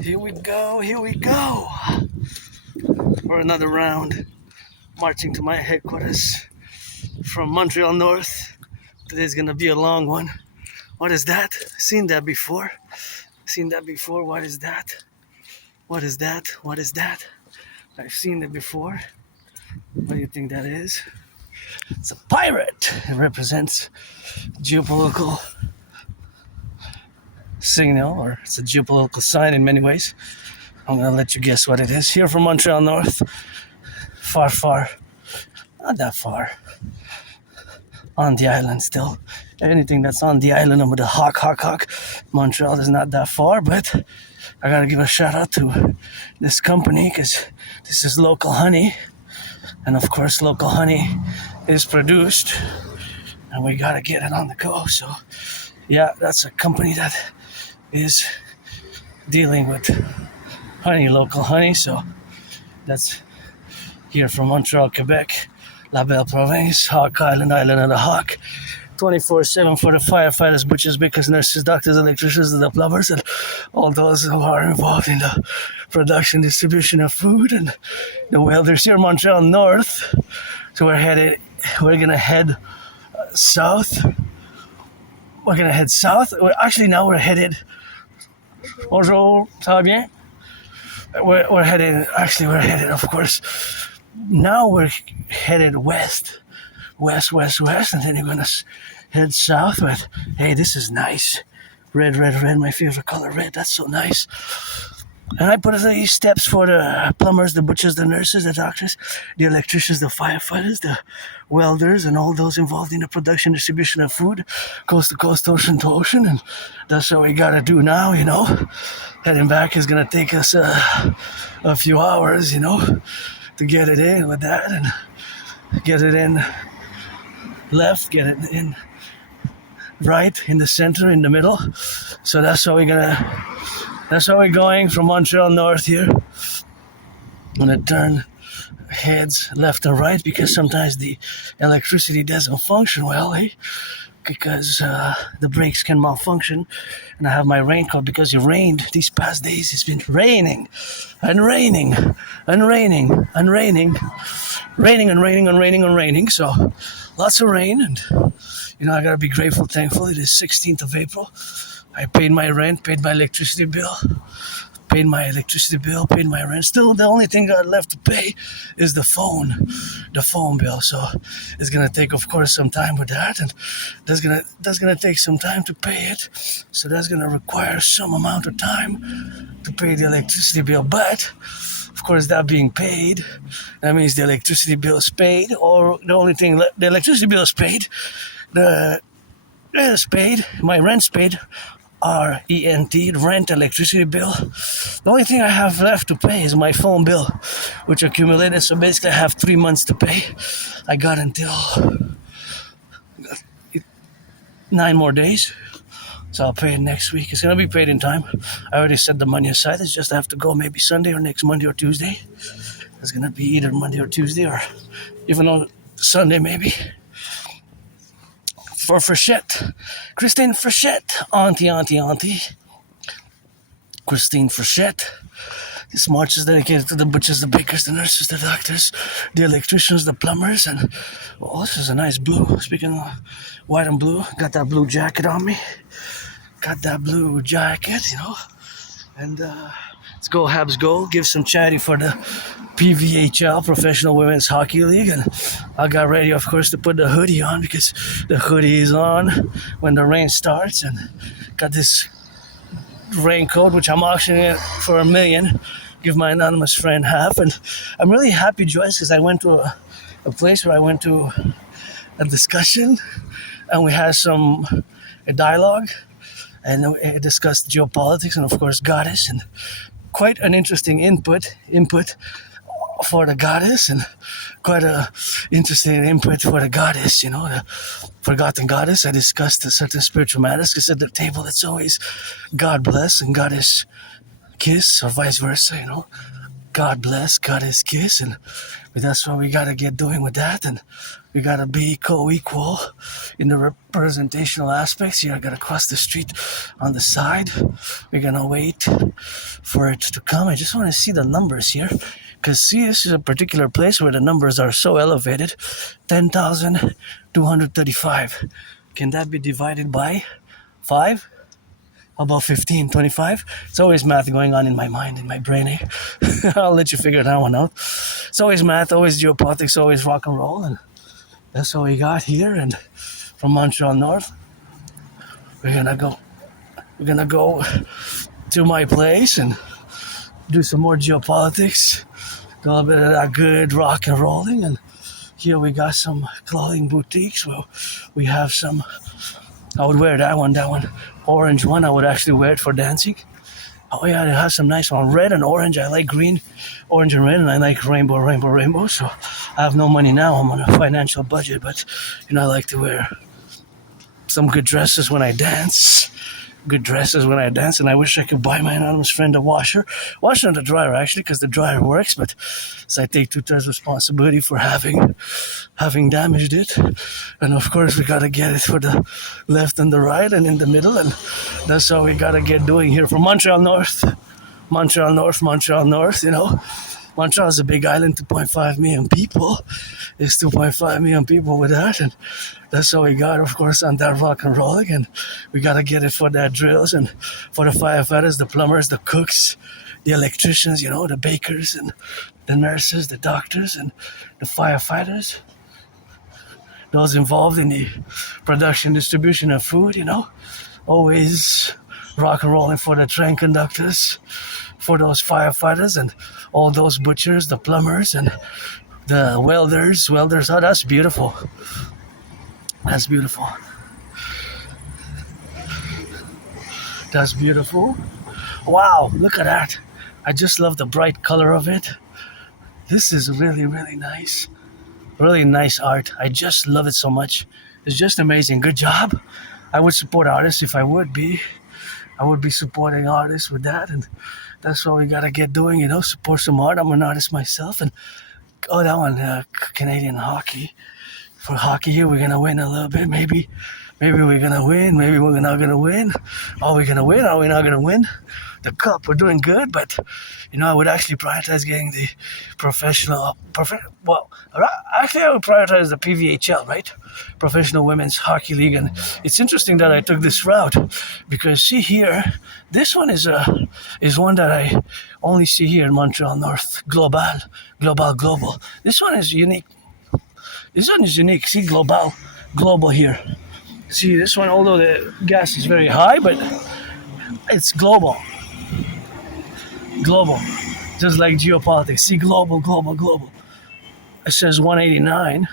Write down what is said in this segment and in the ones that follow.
Here we go. For another round. Marching to my headquarters from Montreal North. Today's gonna be a long one. What is that? Seen that before. What is that? What is that? I've seen it before. What do you think that is? It's a pirate. It represents geopolitical signal, or it's a geopolitical sign in many ways. I'm gonna let you guess what it is. Here from Montreal North, far, not that far, on the island still. Anything that's on the island with a hawk. Montreal is not that far, but I gotta give a shout out to this company because this is local honey, and of course local honey is produced, and we gotta get it on the go. So yeah, that's a company that is dealing with honey, local honey. So that's here from Montreal, Quebec, La Belle Province, Hawk Island, Island of the Hawk. 24/7 for the firefighters, butchers, bakers, nurses, doctors, electricians, and the plumbers, and all those who are involved in the production, distribution of food, and the welders here in Montreal North. So we're gonna head south. We're headed. Bonjour, ça va bien? We're headed, of course. Now we're headed west, and then you're gonna head south. But hey, this is nice. Red, my favorite color, red. That's so nice. And I put these steps for the plumbers, the butchers, the nurses, the doctors, the electricians, the firefighters, the welders, and all those involved in the production, distribution of food, coast to coast, ocean to ocean. And that's what we gotta do now, you know. Heading back is gonna take us a few hours, you know, to get it in with that and get it in left, get it in right, in the center, in the middle. So that's how we're going from Montreal North here. I'm gonna turn heads left and right because sometimes the electricity doesn't function well, because the brakes can malfunction. And I have my raincoat because it rained these past days. It's been raining. So lots of rain, and you know, I gotta be grateful, thankful. It is 16th of April. I paid my rent, paid my electricity bill, paid my rent. Still, the only thing I got left to pay is the phone bill. So it's gonna take, of course, some time with that, and that's gonna take some time to pay it. So that's gonna require some amount of time to pay the electricity bill. But of course, that being paid, that means the electricity bill is paid, or the only thing the electricity bill is paid, my rent's paid. R-E-N-T, rent, electricity bill. The only thing I have left to pay is my phone bill, which accumulated. So basically I have 3 months to pay. I got until 9 more days. So I'll pay it next week. It's going to be paid in time. I already set the money aside. It's just I have to go maybe Sunday or next Monday or Tuesday. It's going to be either Monday or Tuesday, or even on Sunday maybe. For Frechette, Christine Frechette, auntie. Christine Frechette. This march is dedicated to the butchers, the bakers, the nurses, the doctors, the electricians, the plumbers, and well, this is a nice blue. Speaking of white and blue, got that blue jacket on me. You know. And let's go Habs go. Give some charity for the PVHL, Professional Women's Hockey League. And I got ready, of course, to put the hoodie on because the hoodie is on when the rain starts. And got this raincoat, which I'm auctioning it for $1 million. Give my anonymous friend half. And I'm really happy, Joyce, because I went to a place where I went to a discussion, and we had a dialogue, and we discussed geopolitics and, of course, goddess, and quite an interesting input for the goddess, and quite a interesting input for the goddess, you know, the forgotten goddess. I discussed a certain spiritual matters because at the table it's always God bless and goddess kiss, or vice versa, you know. God bless, God is kiss, and that's what we gotta get doing with that, and we gotta be co-equal in the representational aspects. Here I gotta cross the street on the side. We're gonna wait for it to come. I just want to see the numbers here, because see, this is a particular place where the numbers are so elevated. 10,235. Can that be divided by 5? How about 15, 25? It's always math going on in my mind, in my brain, eh? I'll let you figure that one out. It's always math, always geopolitics, always rock and roll, and that's what we got here. And from Montreal North, we're gonna go to my place and do some more geopolitics, do a little bit of that good rock and rolling. And here we got some clothing boutiques. Well, we have some. I would wear that one, orange one. I would actually wear it for dancing. Oh yeah, it has some nice one, red and orange. I like green, orange and red, and I like rainbow. So I have no money now. I'm on a financial budget, but I like to wear some good dresses when I dance. And I wish I could buy my anonymous friend a washer and a dryer, actually, because the dryer works, but so I take 2/3 responsibility for having damaged it. And of course we gotta get it for the left and the right and in the middle, and that's how we gotta get doing here from Montreal North. Montreal is a big island, 2.5 million people. There's 2.5 million people with that, and that's how we got, of course, on that rock and rolling. And we gotta get it for that drills and for the firefighters, the plumbers, the cooks, the electricians, the bakers and the nurses, the doctors and the firefighters. Those involved in the production, distribution of food, always rock and rolling for the train conductors, for those firefighters and all those butchers, the plumbers and the welders. Oh, that's beautiful. That's beautiful. Wow, look at that. I just love the bright color of it. This is really, really nice. Really nice art. I just love it so much. It's just amazing. Good job. I would support artists if I would be. I would be supporting artists with that, and that's what we gotta get doing, support some art. I'm an artist myself, and that one, Canadian hockey. For hockey here, we're gonna win a little bit, maybe we're gonna win, maybe we're not gonna win. Are we gonna win? Are we not gonna win? The cup, we're doing good, but I would actually prioritize getting the actually I would prioritize the PVHL, right? Professional Women's Hockey League. And it's interesting that I took this route, because see here, this one is one that I only see here in Montreal North. Global. This one is unique. See, global here. See, this one, although the gas is very high, but it's global. Just like geopolitics. See, global. It says 189,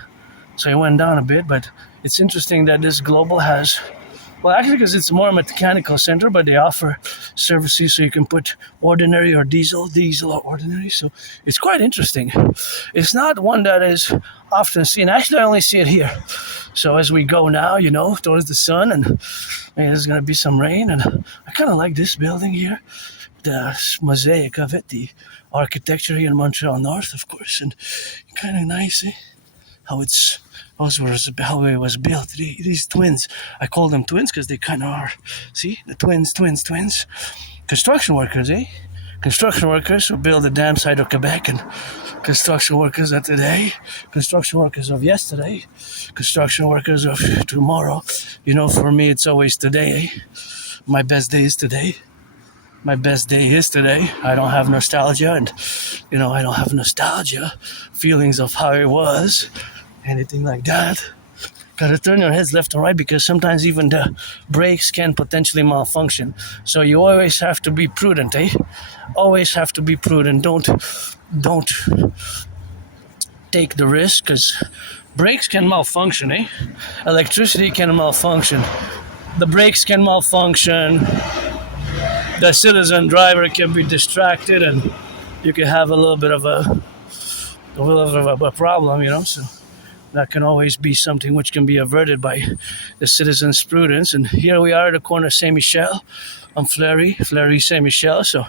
so it went down a bit, but it's interesting that this global has, well, actually, because it's more a mechanical center, but they offer services so you can put ordinary or diesel or ordinary, so it's quite interesting. It's not one that is often seen. Actually, I only see it here. So as we go now, towards the sun, and maybe there's going to be some rain, and I kind of like this building here. The mosaic of it, the architecture here in Montreal North, of course, and kind of nice, how it was built. These twins, I call them twins because they kind of are. See, the twins. Construction workers, Construction workers who build the damn side of Quebec, and construction workers of today, construction workers of yesterday, construction workers of tomorrow. For me, it's always today. My best day is today. I don't have nostalgia, and I don't have nostalgia feelings of how it was, anything like that. Gotta turn your heads left and right, because sometimes even the brakes can potentially malfunction. So you always have to be prudent, Always have to be prudent. Don't take the risk, because brakes can malfunction, Electricity can malfunction. The brakes can malfunction. The citizen driver can be distracted, and you can have a little bit of a problem, so that can always be something which can be averted by the citizen's prudence. And here we are at the corner of Saint-Michel, I'm Fleury Saint Michel. So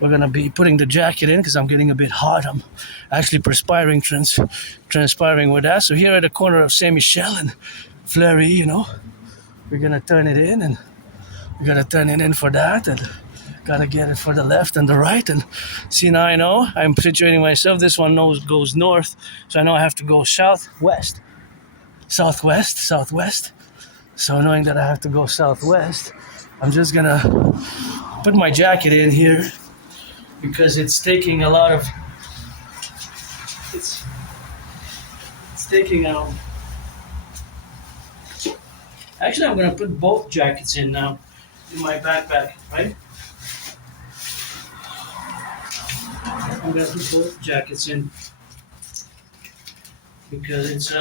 we're gonna be putting the jacket in because I'm getting a bit hot. I'm actually perspiring, transpiring with that. So here at the corner of Saint Michel and Fleury, you know, we're gonna turn it in, and we gotta turn it in for that, and gotta get it for the left and the right. And see, now I know I'm situating myself. This one goes north, so I know I have to go southwest. So knowing that I have to go southwest, I'm just gonna put my jacket in here because it's taking a lot of it's taking actually I'm gonna put both jackets in now in my backpack, right? I'm gonna put both jackets in because it's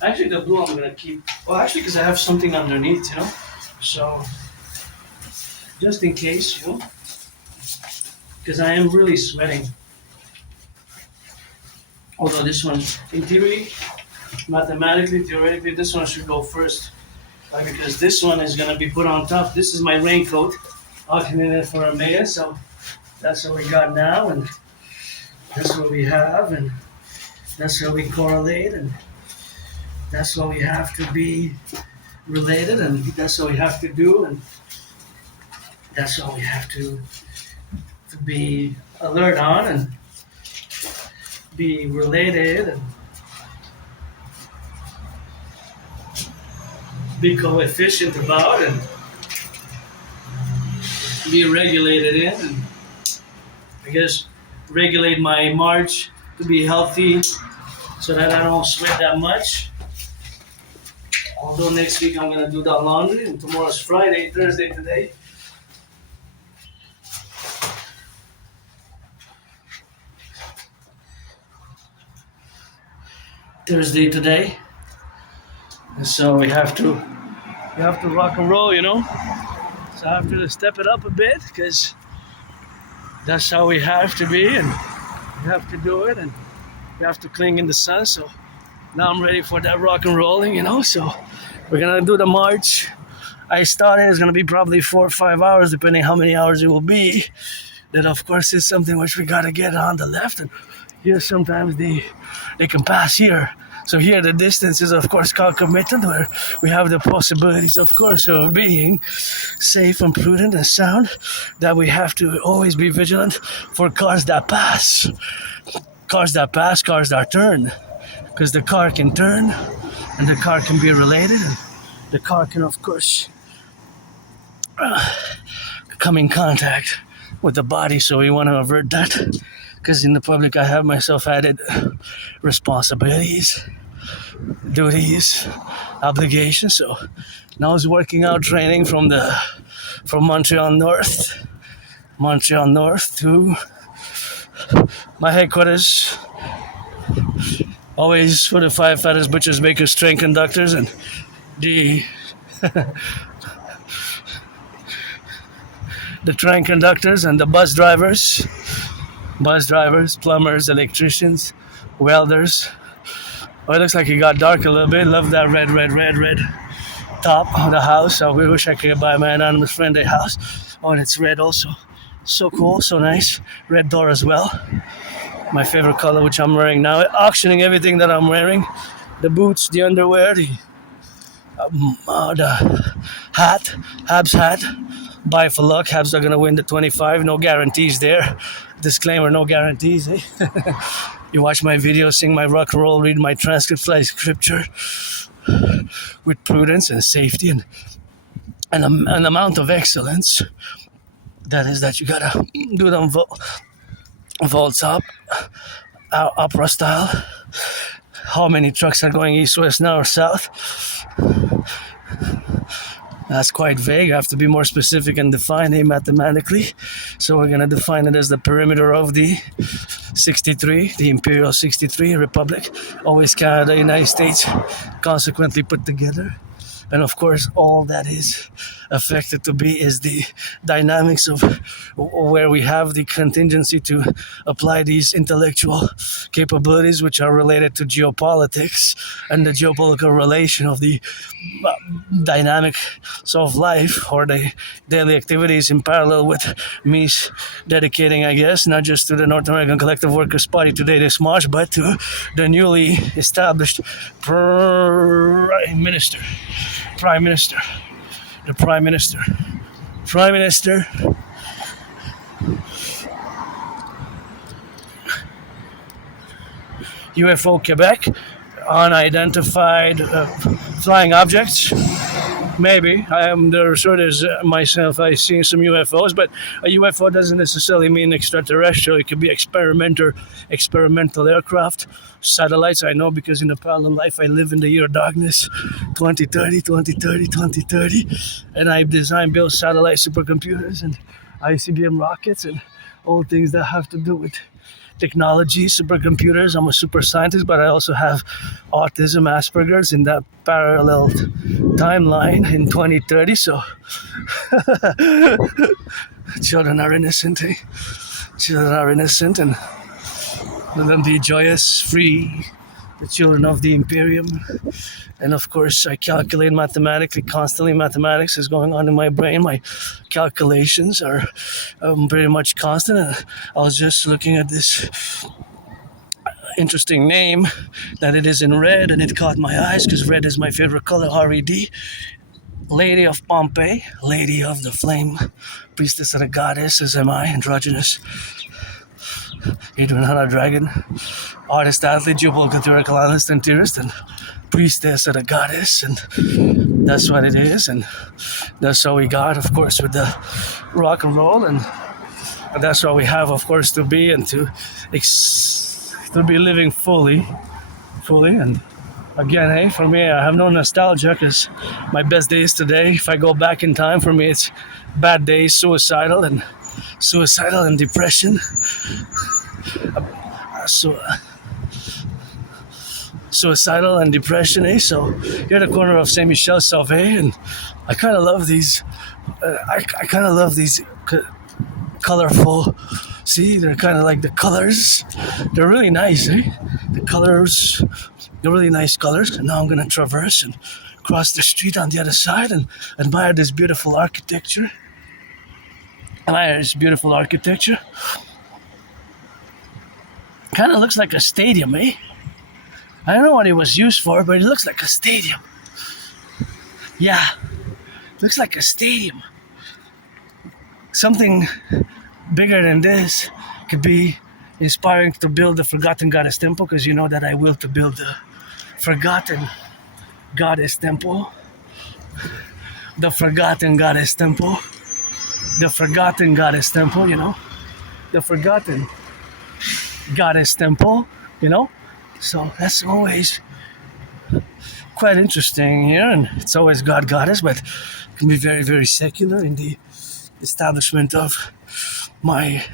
actually the blue I'm gonna keep. Well, actually, because I have something underneath, you know. So just in case, you know, because I am really sweating. Although this one, in theory, mathematically, theoretically, this one should go first, right? Because this one is gonna be put on top. This is my raincoat, auctioning it for Americain. So that's what we got now, and that's what we have, and that's what we correlate, and that's what we have to be related, and that's what we have to do, and that's what we have to be alert on and be related and be coefficient about and be regulated in, and I guess regulate my march to be healthy so that I don't sweat that much. Although next week I'm gonna do that laundry, and tomorrow's Friday, Thursday today. And so we have to rock and roll, you know. So I have to step it up a bit because that's how we have to be, and we have to do it, and we have to cling in the sun. So now I'm ready for that rock and rolling, you know. So we're gonna do the march. I started, it's gonna be probably 4 or 5 hours, depending how many hours it will be. That of course is something which we gotta get on the left, and here sometimes they can pass here. So here the distance is of course concomitant, where we have the possibilities of course of being safe and prudent and sound, that we have to always be vigilant for cars that pass, cars that turn, because the car can turn and the car can be related, and the car can of course come in contact with the body. So we want to avert that, because in the public I have myself added responsibilities, duties, obligations. So now I was working out, training from Montreal North to my headquarters, always for the firefighters, butchers, bakers, train conductors, and the train conductors and the bus drivers, plumbers, electricians, welders. Oh, it looks like it got dark a little bit. Love that red top of the house. I wish I could buy my anonymous friend a house. Oh, and it's red also. So cool, so nice. Red door as well. My favorite color, which I'm wearing now. Auctioning everything that I'm wearing. The boots, the underwear, the hat, Habs hat. Buy for luck. Habs are going to win the 25. No guarantees there. Disclaimer, no guarantees. Eh? You watch my videos, sing my rock and roll, read my transcripts like scripture with prudence and safety and an amount of excellence. That is that you got to do them vaults up, opera style. How many trucks are going east, west, north, south? That's quite vague. I have to be more specific and define it mathematically. So we're going to define it as the perimeter of the 63, the Imperial 63 Republic, always Canada, United States, consequently put together. And of course, all that is affected to be is the dynamics of where we have the contingency to apply these intellectual capabilities, which are related to geopolitics and the geopolitical relation of the dynamics of life or the daily activities in parallel with me dedicating, I guess, not just to the North American Collective Workers' Party today this March, but to the newly established Prime Minister, the Prime Minister, UFO Quebec, unidentified flying objects. Maybe I am there. Sure, there's myself. I see some UFOs, but a UFO doesn't necessarily mean extraterrestrial. It could be experimental aircraft, satellites. I know because in a parallel life I live in the year of darkness, 2030, and I build satellite supercomputers and ICBM rockets and all things that have to do with technology, supercomputers. I'm a super scientist, but I also have autism, Asperger's in that parallel timeline in 2030. So children are innocent, eh? Children are innocent, and let them be joyous, free, the children of the Imperium. And of course, I calculate mathematically, constantly mathematics is going on in my brain. My calculations are pretty much constant. And I was just looking at this interesting name that it is in red, and it caught my eyes because red is my favorite color, R-E-D. Lady of Pompeii, Lady of the Flame, Priestess of the Goddess, as am I, androgynous. Adrian Dragon, artist, athlete, geopolitical analyst, and theorist, and priestess of the goddess, and that's what it is, and that's all we got, of course, with the rock and roll, and that's what we have, of course, to be and to be living fully, and again, hey, for me, I have no nostalgia because my best days today. If I go back in time, for me, it's bad days, suicidal and depression. Suicidal and depression, eh? So you're at the corner of Saint Michel Sauvé, and I kind of love these. I kind of love these colorful. See, they're kind of like the colors. They're really nice, eh? The colors, they're really nice colors. And now I'm gonna traverse and cross the street on the other side and admire this beautiful architecture. Kind of looks like a stadium, eh? I don't know what it was used for, but it looks like a stadium. Yeah, looks like a stadium. Something bigger than this could be inspiring to build the Forgotten Goddess Temple, because you know that I will to build the Forgotten Goddess Temple. The Forgotten Goddess Temple. The Forgotten Goddess Temple, you know. The Forgotten Goddess Temple, you know. So that's always quite interesting here, and it's always God Goddess, but it can be very, very secular in the establishment of my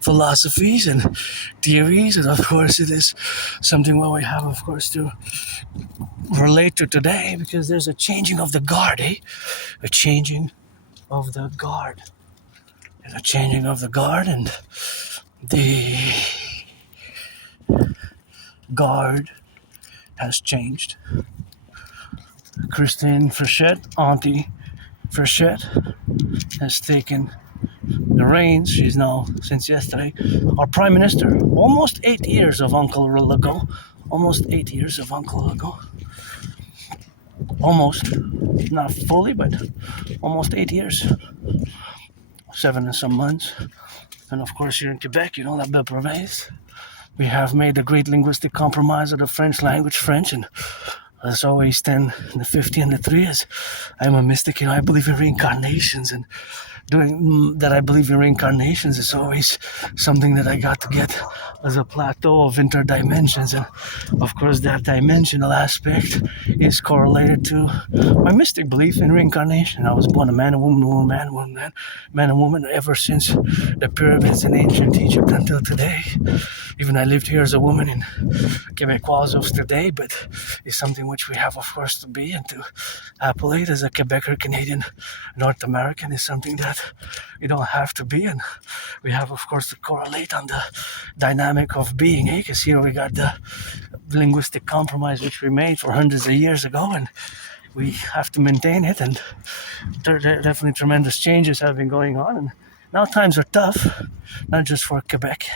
philosophies and theories, and of course it is something what we have, of course, to relate to today, because there's a changing of the guard, eh? A changing of the guard. There's a changing of the guard, and the guard has changed. Christine Frechette, Auntie Frechette, has taken the reins. She's now, since yesterday, our Prime Minister. Almost 8 years of Uncle ago. Almost 8 years of Uncle ago. Almost. Not fully, but almost 8 years. 7 and some months. And of course, here in Quebec, you know, that belle province, we have made a great linguistic compromise of the French language, French, and as always 10, the 50, and the 3, as I'm a mystic, you know, I believe in reincarnations, and that I believe in reincarnations is always something that I got to get as a plateau of interdimensions. And of course, that dimensional aspect is correlated to my mystic belief in reincarnation. I was born a man, a woman, woman, man, woman, man and woman ever since the pyramids in ancient Egypt until today. Even I lived here as a woman in Quebecois of today, but it's something which we have, of course, to be and to appellate as a Quebecer, Canadian, North American is something that we don't have to be, and we have, of course, to correlate on the dynamic of being, because here we got the linguistic compromise which we made for hundreds of years ago, and we have to maintain it, and there are definitely tremendous changes have been going on, and now times are tough, not just for Quebec,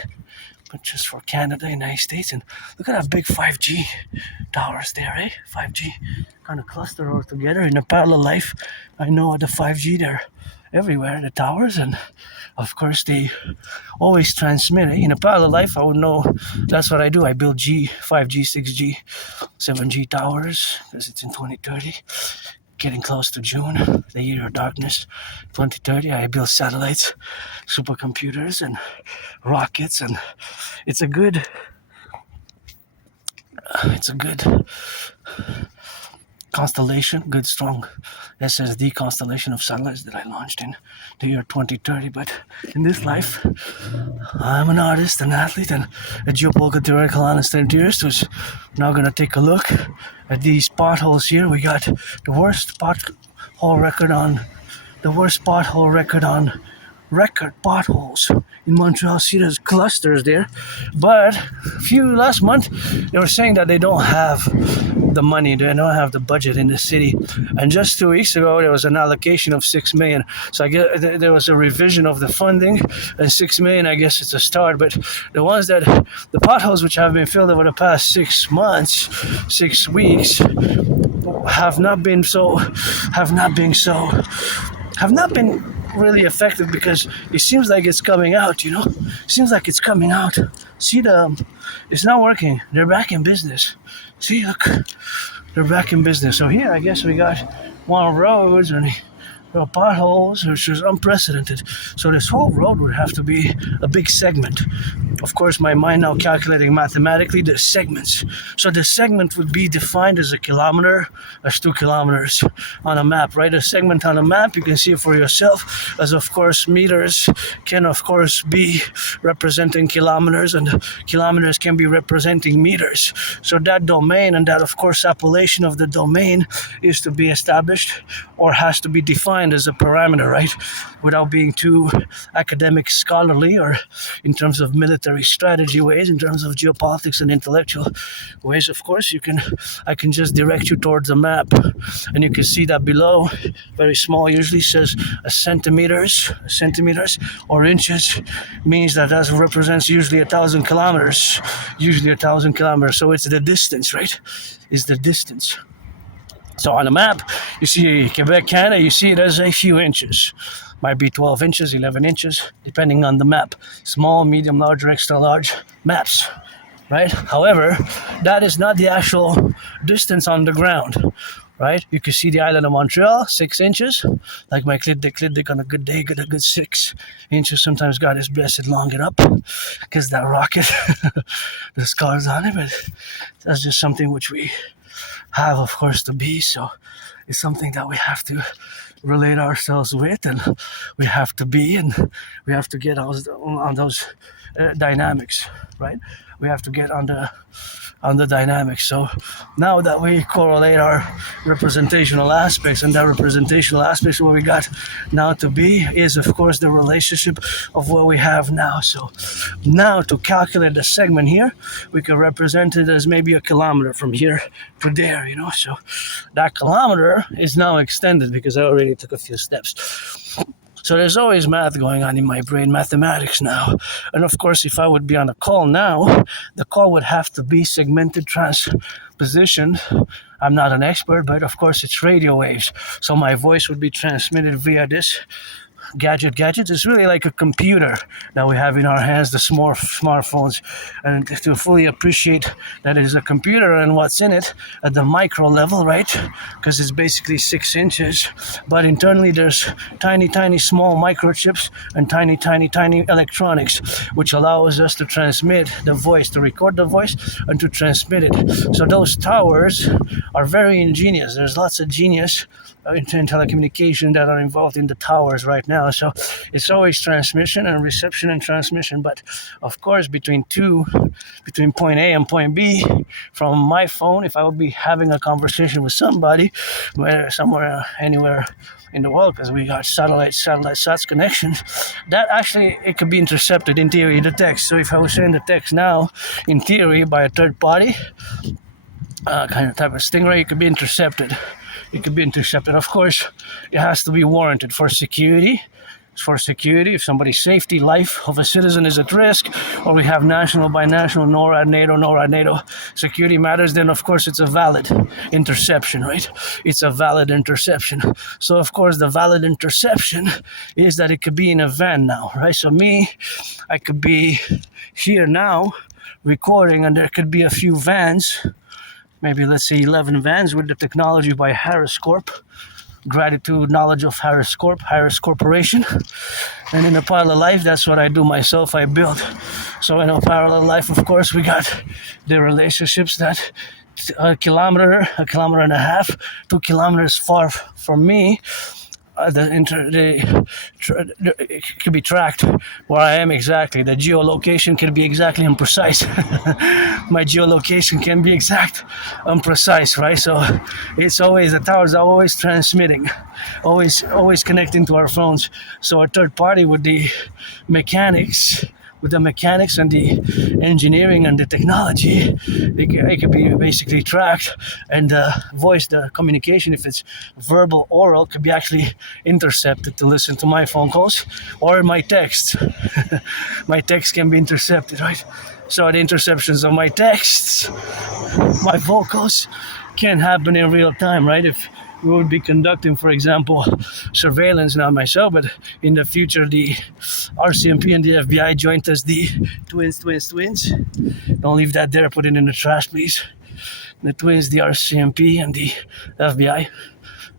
but just for Canada, United States. And look at that big 5G towers there, eh? 5G kind of cluster all together. In a parallel life, I know the 5G, they're everywhere, the towers, and of course they always transmit. In a parallel life, I would know that's what I do. I build 5G, 6G, 7G towers because it's in 2030. Getting close to June, the year of darkness, 2030. I build satellites, supercomputers, and rockets, and it's a good constellation, good strong SSD constellation of satellites that I launched in the year 2030. But in this life, I'm an artist, an athlete, and a geopolitical theoretical honest theorist who's now going to take a look at these potholes here. We got the worst pothole record on record potholes in Montreal. See, there's clusters there, but last month they were saying that they don't have the money, they don't have the budget in the city, and just 2 weeks ago there was an allocation of 6 million. So I guess there was a revision of the funding, and 6 million, I guess it's a start. But the potholes which have been filled over the past 6 months, 6 weeks, have not been really effective, because it seems like it's coming out, seems like it's coming out. See, it's not working. They're back in business. See, look, they're back in business. So here, I guess we got one roads and potholes, which is unprecedented. So this whole road would have to be a big segment. Of course, my mind now calculating mathematically the segments. So the segment would be defined as a kilometer, as 2 kilometers on a map, right? A segment on a map, you can see it for yourself, as of course meters can of course be representing kilometers, and kilometers can be representing meters. So that domain and that of course appellation of the domain is to be established, or has to be defined as a parameter, right? Without being too academic, scholarly, or in terms of military strategy ways, in terms of geopolitics and intellectual ways. Of course, I can just direct you towards a map, and you can see that below, very small, usually says centimeters or inches, means that represents usually 1,000 kilometers. So it's the distance, right? Is the distance. So on a map, you see Quebec, Canada, you see it as a few inches. Might be 12 inches, 11 inches, depending on the map. Small, medium, large, or extra large maps, right? However, that is not the actual distance on the ground, right? You can see the island of Montreal, 6 inches. Like my clidic on a good day, got a good 6 inches. Sometimes God is blessed, long it up, because that rocket, the scars on it, but that's just something which we have, of course, to be. So it's something that we have to relate ourselves with, and we have to be, and we have to get on those dynamics, right? We have to get on the dynamics. So now that we correlate our representational aspects, and that representational aspects, what we got now to be is, of course, the relationship of what we have now. So now to calculate the segment here, we can represent it as maybe a kilometer from here to there, so that kilometer is now extended because I already took a few steps. So there's always math going on in my brain, mathematics now. And of course, if I would be on a call now, the call would have to be segmented, transpositioned. I'm not an expert, but of course it's radio waves. So my voice would be transmitted via this gadgets. It's really like a computer that we have in our hands, the smartphones, and to fully appreciate that it is a computer and what's in it at the micro level, right? Because it's basically 6 inches, but internally there's tiny small microchips and tiny electronics, which allows us to transmit the voice, to record the voice and to transmit it. So those towers are very ingenious. There's lots of genius in telecommunication that are involved in the towers right now. So it's always transmission and reception and transmission. But of course, between point A and point B, from my phone, if I would be having a conversation with somebody, somewhere, anywhere in the world, because we got satellite SATS connections, that actually, it could be intercepted in theory, the text. So if I was sending the text now, in theory, by a third party, kind of type of stingray, it could be intercepted. Of course, it has to be warranted for security. If somebody's safety, life of a citizen is at risk, or we have national, binational, NORAD, security matters, then of course it's a valid interception, right? It's a valid interception. So of course the valid interception is that it could be in a van now, right? So I could be here now recording, and there could be a few vans, maybe let's say 11 vans with the technology by Harris Corp. Gratitude, knowledge of Harris Corporation. And in a parallel life, that's what I do myself, I build. So in a parallel life, of course, we got the relationships that a kilometer and a half, 2 kilometers far from me, it can be tracked where I am exactly. The geolocation can be exactly and precise. My geolocation can be exact and precise, right? So it's always, the towers are always transmitting, always connecting to our phones. So a third party with the mechanics and the engineering and the technology, it can be basically tracked, and the voice, the communication, if it's verbal, oral, could be actually intercepted to listen to my phone calls or my texts. My text can be intercepted, right? So the interceptions of my texts, my vocals, can happen in real time, right? If we would be conducting, for example, surveillance, not myself, but in the future, the RCMP and the FBI joined as the twins. Don't leave that there, put it in the trash, please. The twins, the RCMP and the FBI,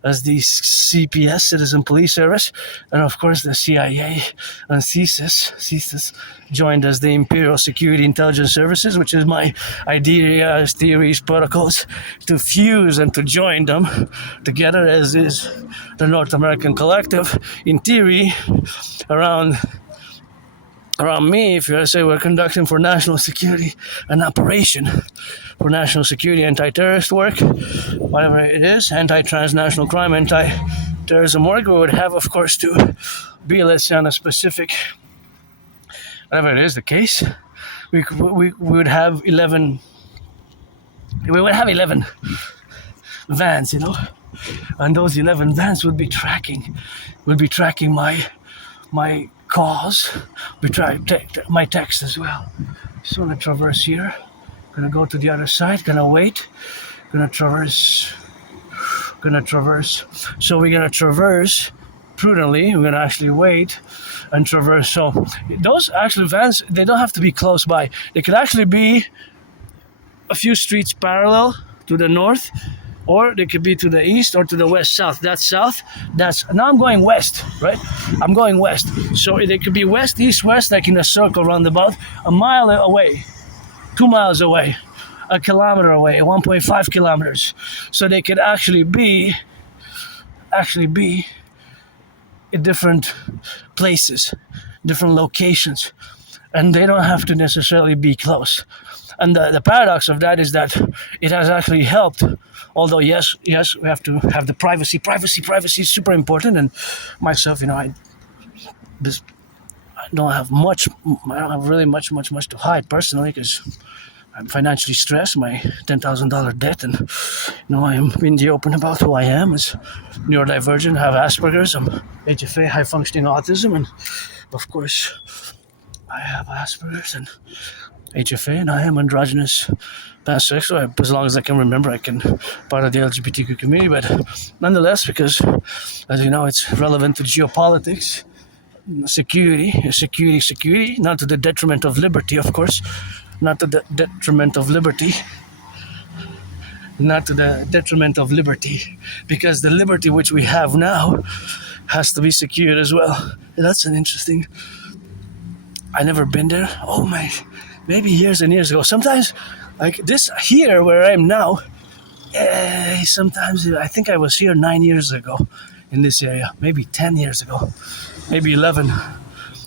as the CPS, Citizen Police Service, and of course the CIA and CSIS joined as the Imperial Security Intelligence Services, which is my ideas, theories, protocols, to fuse and to join them together, as is the North American Collectif. In theory, around me, if you say we're conducting for national security, an operation for national security, anti-terrorist work, whatever it is, anti-transnational crime, anti-terrorism work, we would have, of course, to be, let's say, on a specific, whatever it is the case, we would have 11 vans, and those 11 vans would be tracking my calls, we try my text as well. So I'm gonna traverse here, gonna go to the other side, gonna wait, gonna traverse. So we're gonna traverse prudently, we're gonna actually wait and traverse. So those actually vans, they don't have to be close by. They could actually be a few streets parallel to the north, or they could be to the east or to the west, south. Now I'm going west, right? I'm going west. So they could be west, east, west, like in a circle roundabout, a mile away, 2 miles away, a kilometer away, 1.5 kilometers. So they could actually be in different places, different locations, and they don't have to necessarily be close. And the paradox of that is that it has actually helped. Although yes, we have to have the privacy. Privacy is super important. And myself, I don't have really much to hide personally, because I'm financially stressed. My $10,000 debt, and I am in the open about who I am as neurodivergent, have Asperger's, I'm HFA, high functioning autism, and of course I have Asperger's and HFA, and I am androgynous pansexual. As long as I can remember, I can part of the LGBTQ community. But nonetheless, because as you know, it's relevant to geopolitics, security, not to the detriment of liberty, of course, not to the detriment of liberty, not to the detriment of liberty, because the liberty which we have now has to be secured as well. That's an interesting. I never been there. Oh my, maybe years and years ago. Sometimes, like this here where I am now. Sometimes I think I was here 9 years ago in this area, maybe 10 years ago, maybe 11.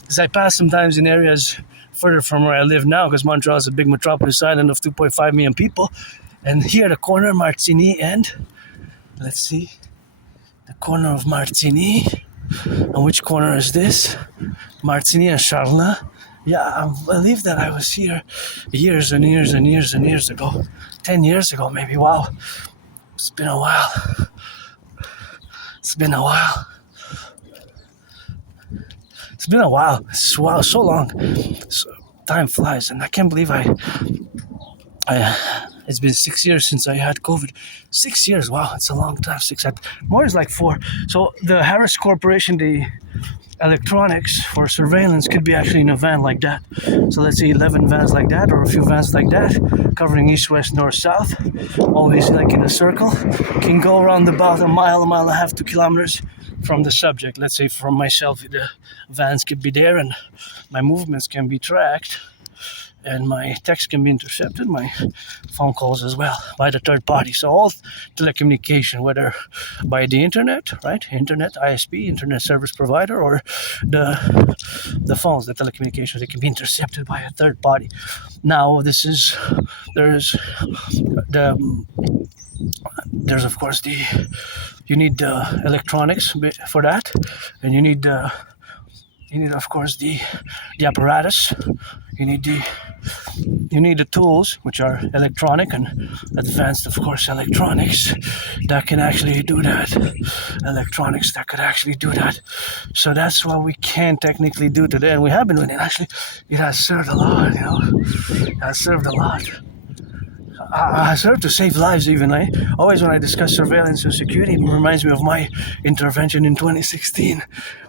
Because I pass sometimes in areas further from where I live now, because Montreal is a big metropolis island of 2.5 million people. And here the corner, Martigny, and let's see, the corner of Martigny. And which corner is this? Martigny and Charleville. Yeah, I believe that I was here years and years and years and years ago. 10 years ago, maybe. Wow. It's been a while. It's been a while. It's been a while. Wow, so long. Time flies, and I can't believe it's been 6 years since I had COVID. 6 years, wow, it's a long time. More is like 4. So the Harris Corporation, the electronics for surveillance could be actually in a van like that. So let's say 11 vans like that, or a few vans like that, covering east, west, north, south, always like in a circle, can go around about a mile and a half, 2 kilometers from the subject. Let's say from myself, the vans could be there and my movements can be tracked. And my text can be intercepted, my phone calls as well, by the third party. So all telecommunication, whether by the internet, right? Internet, ISP, internet service provider, or the phones, the telecommunications, they can be intercepted by a third party. Now, there's of course you need the electronics for that, and you need of course the apparatus. You need the tools, which are electronic and advanced, of course, electronics that can actually do that. Electronics that could actually do that. So that's what we can technically do today, and we have been doing it. Actually, it has served a lot, It has served a lot. I served to save lives even. Always when I discuss surveillance and security, it reminds me of my intervention in 2016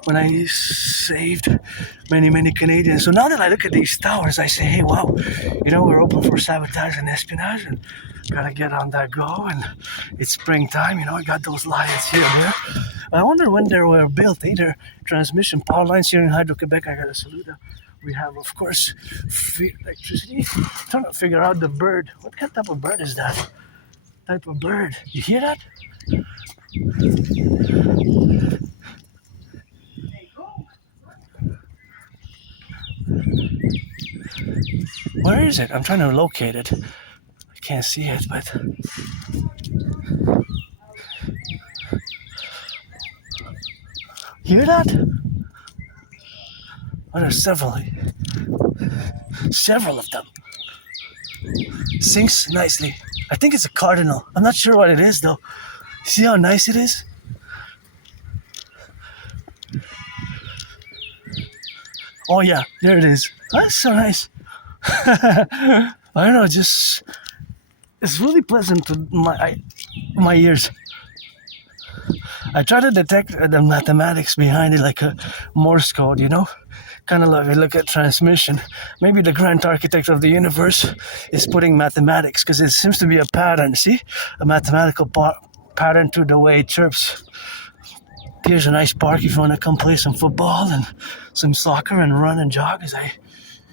when I saved many Canadians. So now that I look at these towers, I say, hey, wow, we're open for sabotage and espionage, and gotta get on that go. And it's springtime, I got those lions here and there. I wonder when they were built, either transmission power lines here in Hydro-Quebec. I gotta salute them. We have, of course, electricity. I'm trying to figure out the bird. What kind of type of bird is that? Type of bird. You hear that? Where is it? I'm trying to locate it. I can't see it, but... Hear that? Oh, there's several of them. Sings nicely. I think it's a cardinal. I'm not sure what it is though. See how nice it is? Oh yeah, there it is. That's so nice. I don't know, it's really pleasant to my ears. I try to detect the mathematics behind it, like a Morse code, Kind of like we look at transmission. Maybe the grand architect of the universe is putting mathematics, because it seems to be a pattern, see? A mathematical pattern to the way it chirps. Here's a nice park if you want to come play some football and some soccer and run and jog, as I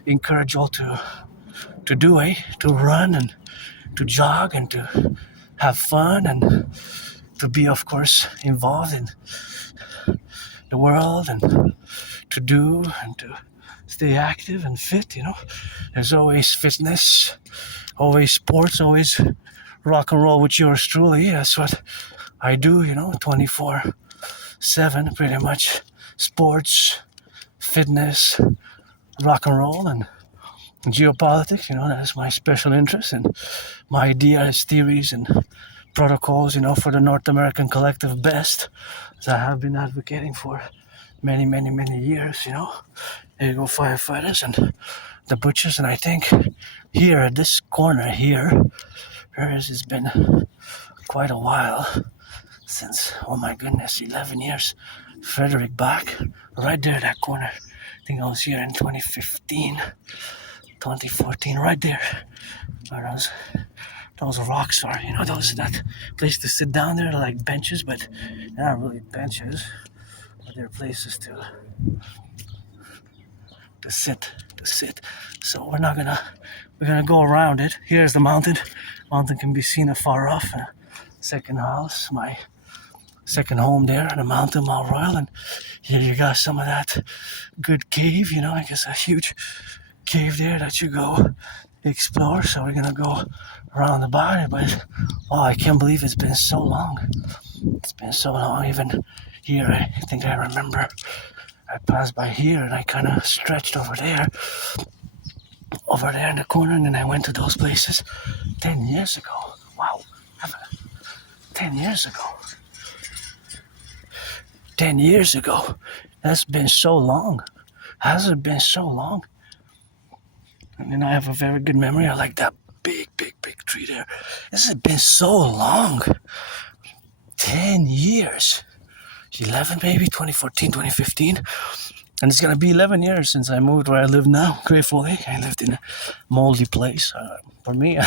encourage you all to do, to run and to jog and to have fun and to be, of course, involved in the world and to do and to stay active and fit, There's always fitness, always sports, always rock and roll with yours truly. That's what I do, 24/7, pretty much. Sports, fitness, rock and roll, and geopolitics, that's my special interest, and my ideas, theories, and protocols, for the North American collective best, as I have been advocating for many years, There you go, firefighters and the butchers. And I think here at this corner here, it's been quite a while since, oh my goodness, 11 years, Frederick back, right there, that corner. I think I was here in 2015, 2014, right there. Where those rocks are, that place to sit down there, like benches, but they're not really benches, but they're places to sit. So we're gonna go around it. Here's the mountain. Mountain can be seen afar off. Second house, my second home there, the mountain, Mount Royal, and here you got some of that good cave. I guess a huge cave there that you go explore. So we're gonna go around the bar, but wow, I can't believe it's been so long. It's been so long. Even here, I think I remember I passed by here and I kind of stretched over there in the corner, and then I went to those places 10 years ago. Wow, 10 years ago. 10 years ago. That's been so long. Has it been so long? And then I have a very good memory. I like that big tree there. This has been so long. 10 years. 11 maybe, 2014, 2015. And it's going to be 11 years since I moved where I live now, gratefully. I lived in a moldy place. For me,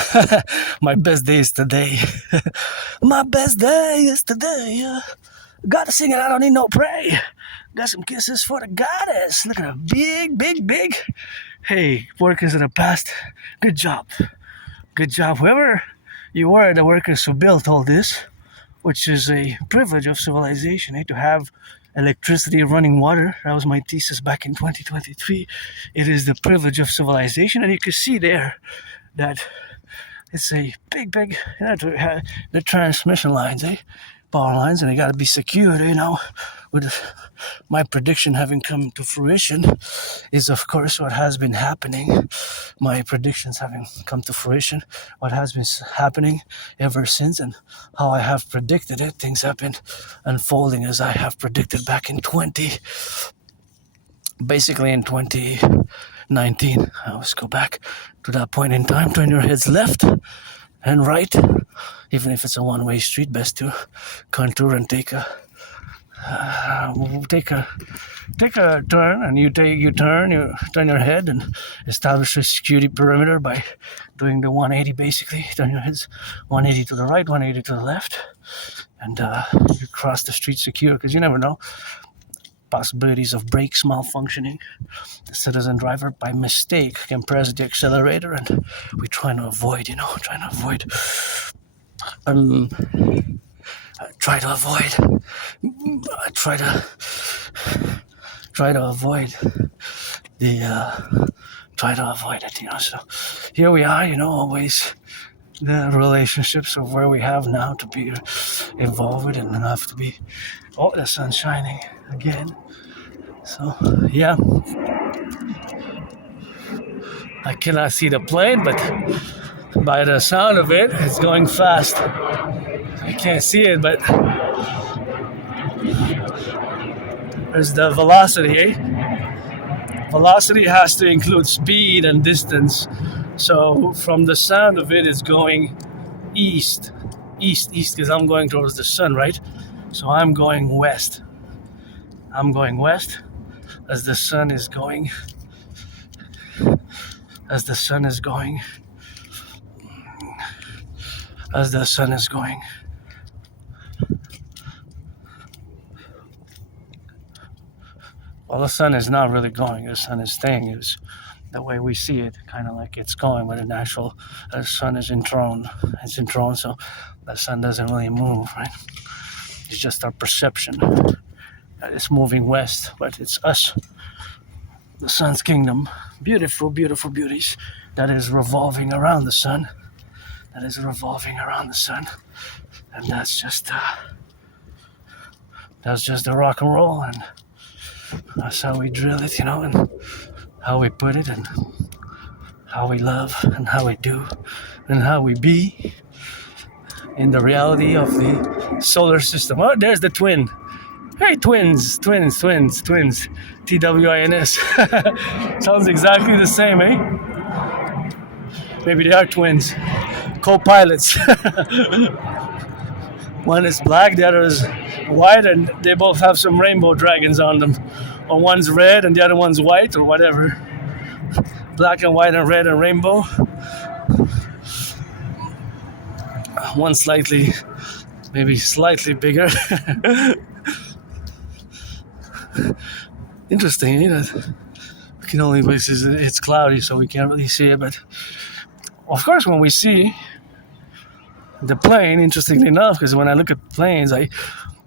my best day is today. My best day is today. Gotta sing it, I don't need no pray. Got some kisses for the goddess. Look at that big. Hey, workers of the past, good job. Good job. Whoever you were, the workers who built all this, which is a privilege of civilization, to have electricity, running water. That was my thesis back in 2023. It is the privilege of civilization, and you can see there that it's a big, the transmission lines, power lines, and they got to be secured, with my prediction having come to fruition is of course what has been happening. My predictions having come to fruition, what has been happening ever since, and how I have predicted it. Things have been unfolding as I have predicted back in 2019. I always go back to that point in time. Turn your heads left and right, even if it's a one-way street. Best to contour and take a turn, and you turn your head and establish a security perimeter by doing the 180. Basically, turn your heads 180 to the right, 180 to the left, and you cross the street secure, because you never know. Possibilities of brakes malfunctioning. The citizen driver by mistake can press the accelerator, and we're trying to avoid it, so here we are, always the relationships of where we have now to be involved with, and not have to be, the sun's shining again. So yeah, I cannot see the plane, but by the sound of it, it's going fast. I can't see it, but there's the velocity, Velocity has to include speed and distance. So from the sound of it, it's going east, because I'm going towards the sun, right? So I'm going west. As the sun is going. Well, the sun is not really going. The sun is staying. Is the way we see it, kind of like it's going, but the sun is enthroned. It's enthroned, so the sun doesn't really move, right? It's just our perception that it's moving west, but it's us, the sun's kingdom, beautiful beauties, that is revolving around the sun. And that's just the rock and roll, and that's how we drill it, and how we put it, and how we love, and how we do, and how we be in the reality of the solar system. Oh, there's the twin. Hey, twins. TWINS. Sounds exactly the same, eh? Maybe they are twins. Co-pilots. One is black, the other is white, and they both have some rainbow dragons on them. Or one's red and the other one's white, or whatever. Black and white and red and rainbow. One slightly, maybe slightly bigger. Interesting, you know. We can only, it's cloudy, so we can't really see it. But of course, when we see the plane, interestingly enough, because when I look at planes, I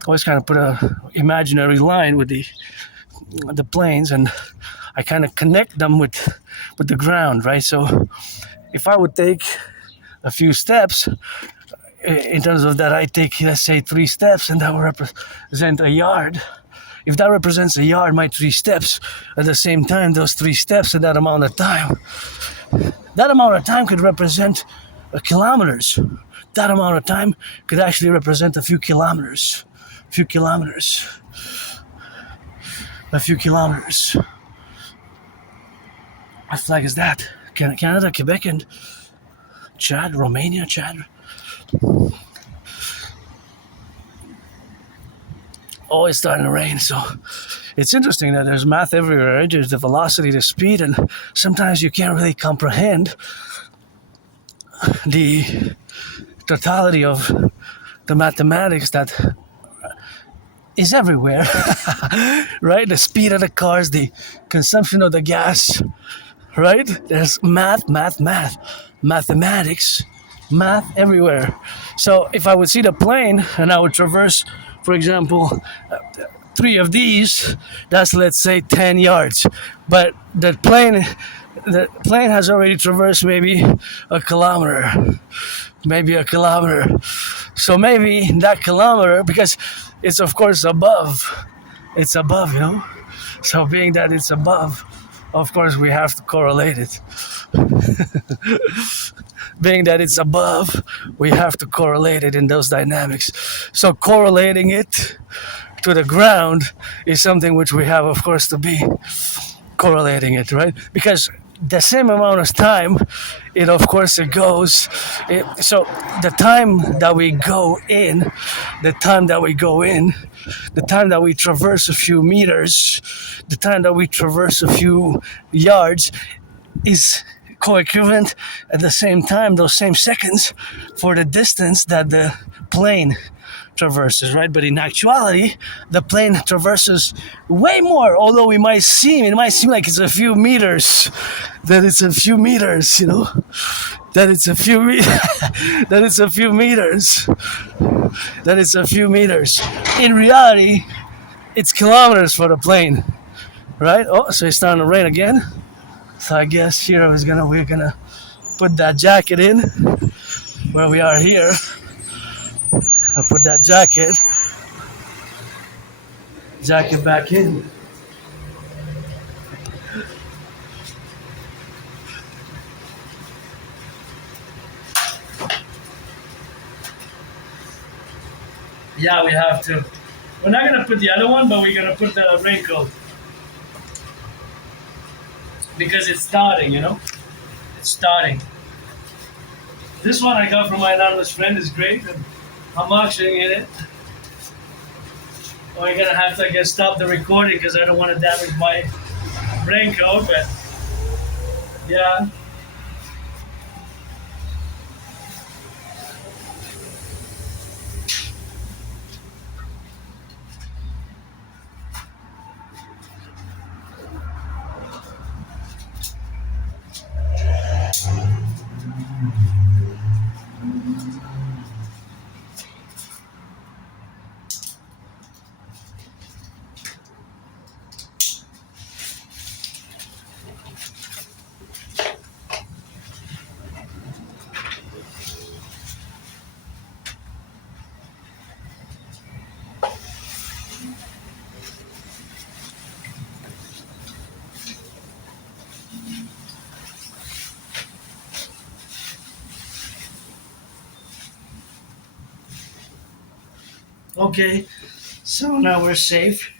always kind of put a imaginary line with the planes, and I kind of connect them with the ground, right? So if I would take a few steps, in terms of that, I take, let's say, 3 steps, and that will represent a yard. If that represents a yard, my 3 steps, at the same time, those 3 steps at that amount of time could represent kilometers. That amount of time could actually represent a few kilometers. What flag is that? Canada, Quebec, and Chad, Romania, Chad. Oh, it's starting to rain, so it's interesting that there's math everywhere. Right? There's the velocity, the speed, and sometimes you can't really comprehend the totality of the mathematics that is everywhere, right? The speed of the cars, the consumption of the gas, right? There's mathematics, math everywhere. So if I would see the plane and I would traverse, for example, 3 of these, that's, let's say, 10 yards. But the plane has already traversed maybe a kilometer. So maybe that kilometer, because it's of course above, you know. So being that it's above, of course we have to correlate it. Being that it's above, we have to correlate it in those dynamics. So correlating it to the ground is something which we have, of course, to be correlating it, right? Because the same amount of time, it goes. So the time that we go in, the time that we traverse a few meters, the time that we traverse a few yards is co-equivalent at the same time, those same seconds, for the distance that the plane traverses, right? But in actuality, the plane traverses way more, although it might seem like it's a few meters, you know, that it's a few meters. In reality, it's kilometers for the plane, right? Oh, so it's starting to rain again. So I guess here we're gonna put that jacket in where we are here. I'll put that jacket back in. Yeah, we have to. We're not gonna put the other one, but we're gonna put the raincoat. Because it's starting, you know? It's starting. This one I got from my anonymous friend is great, and I'm actually in it. We're gonna have to, I guess, stop the recording because I don't want to damage my raincoat, but yeah. Okay, so now we're safe.